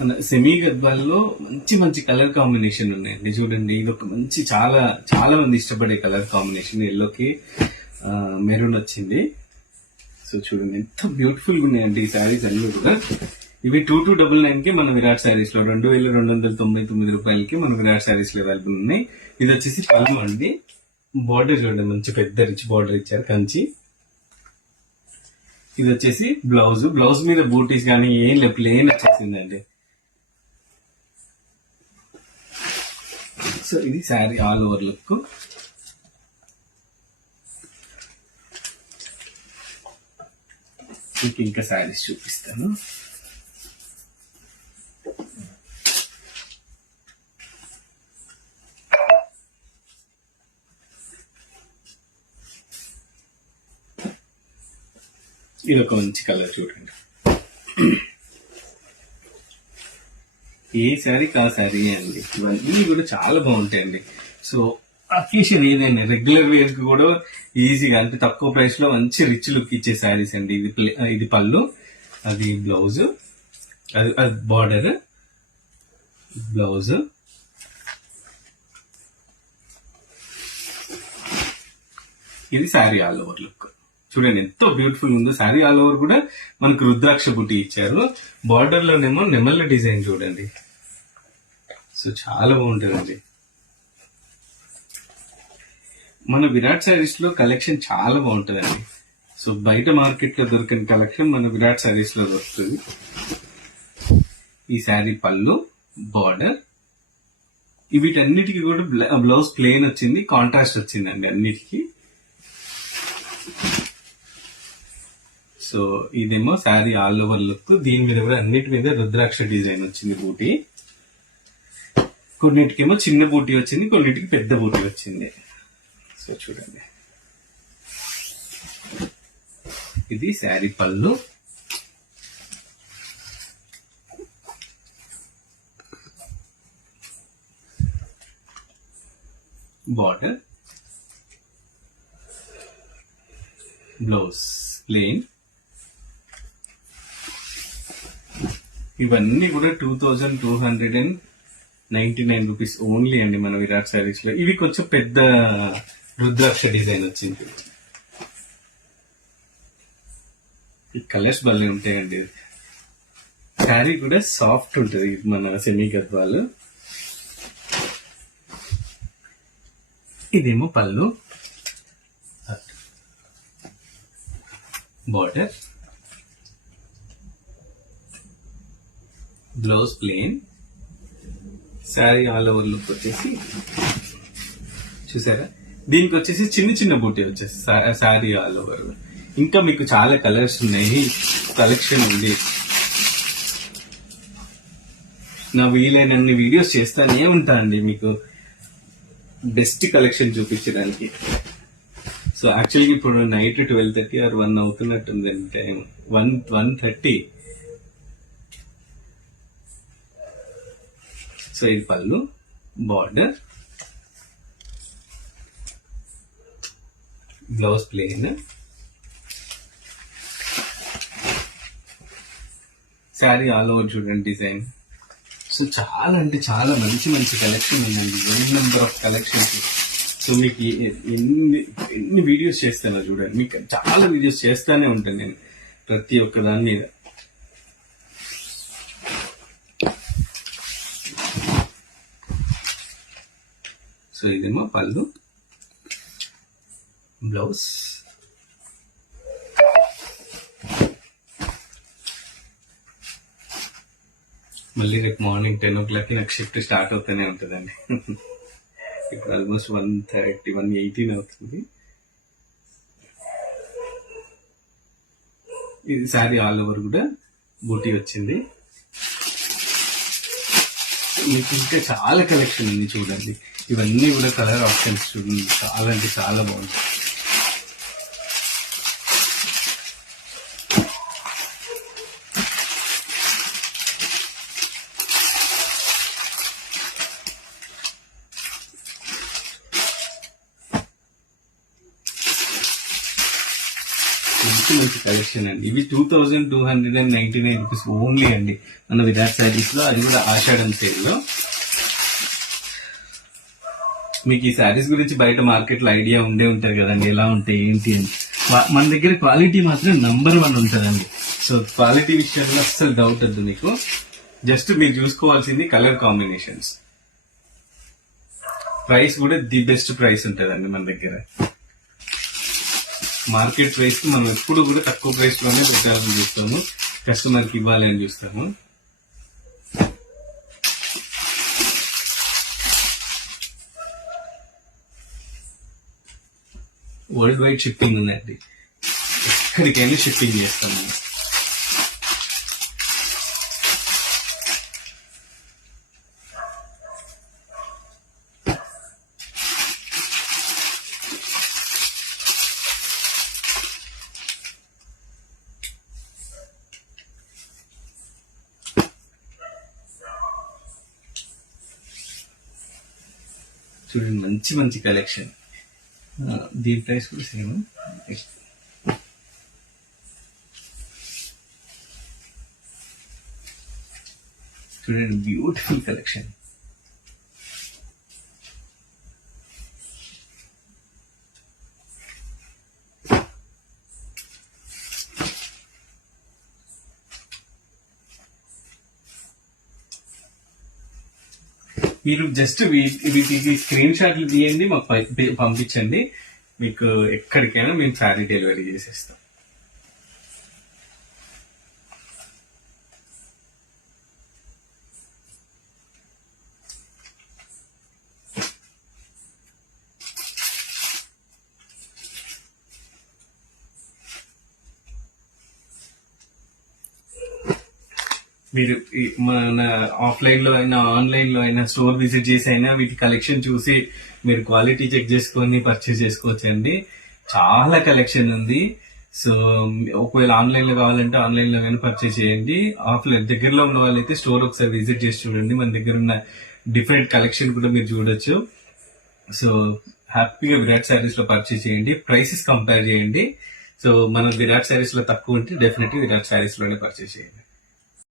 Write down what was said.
మన సెమీ గద్వాల్లో మంచి మంచి కలర్ కాంబినేషన్ ఉన్నాయండి. చూడండి, ఇది ఒక మంచి చాలా చాలా మంది ఇష్టపడే కలర్ కాంబినేషన్. ఎల్లోకి మెరూన్ వచ్చింది. సో చూడండి ఎంత బ్యూటిఫుల్ గా ఉన్నాయండి ఈ శారీస్ అన్ని కూడా. ఇవి 2299 కి మన విరాట్ శారీస్ లో 2299 రూపాయలకి మన విరాట్ శారీస్ లో అవైలబుల్ ఉన్నాయి. ఇది వచ్చేసి పళ్ళు అండి. బార్డర్ చూడండి, మంచి పెద్ద రిచ్ బార్డర్ ఇచ్చారు కంచి. ఇది వచ్చేసి బ్లౌజ్. బ్లౌజ్ మీద బూటీస్ కానీ ఏం లేదు, ప్లేన్ వచ్చేసిందండి. సో ఇది శారీ ఆల్ ఓవర్ లుక్. మీకు ఇంకా శారీస్ చూపిస్తాను. ఇది ఒక మంచి కలర్ చూడండి. ఏ శారీ కా శారీ అండి. ఇవన్నీ కూడా చాలా బాగుంటాయండి. సో అకేషన్ ఏదైనా రెగ్యులర్ వేర్ కి కూడా ఈజీగా, అంటే తక్కువ ప్రైస్ లో మంచి రిచ్ లుక్ ఇచ్చే శారీస్ అండి. ఇది పళ్ళు, అది బ్లౌజ్, అది బార్డర్, బ్లౌజ్, ఇది శారీ ఆల్ ఓవర్ లుక్. చూడండి ఎంతో బ్యూటిఫుల్ ఉందో శారీ. ఆల్ ఓవర్ కూడా మనకు రుద్రాక్ష బుట్టి ఇచ్చారు. బార్డర్ లోనేమో నెమళ్ళ డిజైన్ చూడండి. సో చాలా బాగుంటుందండి. మన విరాట్ శారీస్ లో కలెక్షన్ చాలా బాగుంటుందండి. సో బయట మార్కెట్ లో దొరికిన కలెక్షన్ మన విరాట్ శారీస్ లో దొరుకుతుంది. ఈ శారీ పళ్ళు, బార్డర్, వీటన్నిటికీ కూడా బ్లౌజ్ ప్లెయిన్ వచ్చింది, కాంట్రాస్ట్ వచ్చిందండి అన్నిటికీ. సో ఇదేమో శారీ ఆల్ ఓవర్ లుక్. దీని మీద కూడా అన్నిటి మీద రుద్రాక్ష డిజైన్ వచ్చింది బూటీ. కొన్నిటికేమో చిన్న బూటీ వచ్చింది, కొన్నిటికి పెద్ద బూటీ వచ్చింది. సో చూడండి, ఇది శారీ పళ్ళు, బార్డర్, బ్లౌజ్ ప్లెయిన్. ఇవన్నీ కూడా 2299 రూపీస్ ఓన్లీ అండి మన విరాట్ శారీస్ లో. ఇవి కొంచెం పెద్ద రుద్రాక్ష డిజైన్ వచ్చింది. ఈ కలర్స్ భలే ఉంటాయండి. శారీ కూడా సాఫ్ట్ ఉంటుంది మన సెమీ గద్వాలు. ఇదేమో పళ్ళు, border, blouse plain, sari all over look వచ్చేసి చూసారా. దీనికి వచ్చేసి చిన్న చిన్న బూటీ వచ్చేసి శారీ ఆల్ ఓవర్. ఇంకా మీకు చాలా కలర్స్ ఉన్నాయి, కలెక్షన్ ఉంది. నా వీలైనన్ని వీడియోస్ చేస్తానే ఉంటా అండి మీకు బెస్ట్ కలెక్షన్ చూపించడానికి. సో యాక్చువల్గా ఇప్పుడు నైట్ 12:30 ఆర్ 1 అవుతున్నట్టుంది టైం. 1:30. సో ఇది పళ్ళు, border, blouse plain, sari all over చూడండి డిజైన్. సో చాలా అంటే చాలా మంచి మంచి కలెక్షన్ ఉందండి, very number of collections. So మీకు ఎన్ని వీడియోస్ చేస్తానో చూడండి. మీకు చాలా వీడియోస్ చేస్తానే ఉంటాను నేను ప్రతి ఒక్క దాని మీద. సో ఇదేమో పళ్ళు, బ్లౌజ్, మళ్ళీ రేపు మార్నింగ్ 10 o'clock నాకు షిఫ్ట్ స్టార్ట్ అవుతూనే ఉంటుందండి. ఇప్పుడు ఆల్మోస్ట్ 1:30, 1:18 అవుతుంది. ఇది శారీ ఆల్ ఓవర్ కూడా బూటీ వచ్చింది. మీకు ఇంకా చాలా కలెక్షన్ ఉంది చూడండి. ఇవన్నీ కూడా కలర్ ఆప్షన్స్ చూడండి, చాలా అంటే చాలా బాగుంటాయి. మంచి మంచి కలెక్షన్ అండి. ఇవి 2299 రూపీస్ ఓన్లీ అండి మన విరాట్ శారీస్ లో, అది కూడా ఆషాఢం సేల్ లో. మీకు ఈ శారీస్ గురించి బయట మార్కెట్ లో ఐడియా ఉండే ఉంటారు కదండి, ఎలా ఉంటాయి ఏంటి అని. మన దగ్గర క్వాలిటీ మాత్రం #1 ఉంటుందండి. సో క్వాలిటీ విషయంలో అస్సలు డౌట్ వద్దు మీకు. జస్ట్ మీరు చూసుకోవాల్సింది కలర్ కాంబినేషన్స్. ప్రైస్ కూడా ది బెస్ట్ ప్రైస్ ఉంటుందండి మన దగ్గర. మార్కెట్ ప్రైస్ కి మనం ఎప్పుడు కూడా తక్కువ ప్రైస్ లోనే పెట్టాలని చూస్తాము, కస్టమర్ కి ఇవ్వాలి అని చూస్తాము. వరల్డ్ వైడ్ షిప్పింగ్ ఉందండి, ఎక్కడికైనా షిప్పింగ్ చేస్తాము. చూడండి మంచి మంచి కలెక్షన్. దీని ప్రైస్ కూడా సేమ్. చూడండి బ్యూటిఫుల్ కలెక్షన్. మీరు జస్ట్ వీటికి స్క్రీన్ షాట్లు తీయండి, మాకు పంపించండి, మీకు ఎక్కడికైనా మేము శారీ డెలివరీ చేసేస్తాం. మీరు మన ఆఫ్లైన్ లో అయినా ఆన్లైన్ లో అయినా స్టోర్ విజిట్ చేసి అయినా వీటి కలెక్షన్ చూసి మీరు క్వాలిటీ చెక్ చేసుకొని పర్చేస్ చేసుకోవచ్చండి. చాలా కలెక్షన్ ఉంది. సో ఒకవేళ ఆన్లైన్ లో కావాలంటే ఆన్లైన్ లో కానీ పర్చేస్ చేయండి. ఆఫ్లైన్ దగ్గరలో ఉన్న వాళ్ళైతే స్టోర్ ఒకసారి విజిట్ చేసి చూడండి, మన దగ్గర ఉన్న డిఫరెంట్ కలెక్షన్ కూడా మీరు చూడొచ్చు. సో హ్యాపీగా విరాట్ శారీస్ లో పర్చేస్ చేయండి, ప్రైసెస్ కంపేర్ చేయండి. సో మన విరాట్ శారీస్ లో తక్కువ ఉంటే డెఫినెట్లీ విరాట్ శారీస్ లోనే పర్చేస్ చేయండి.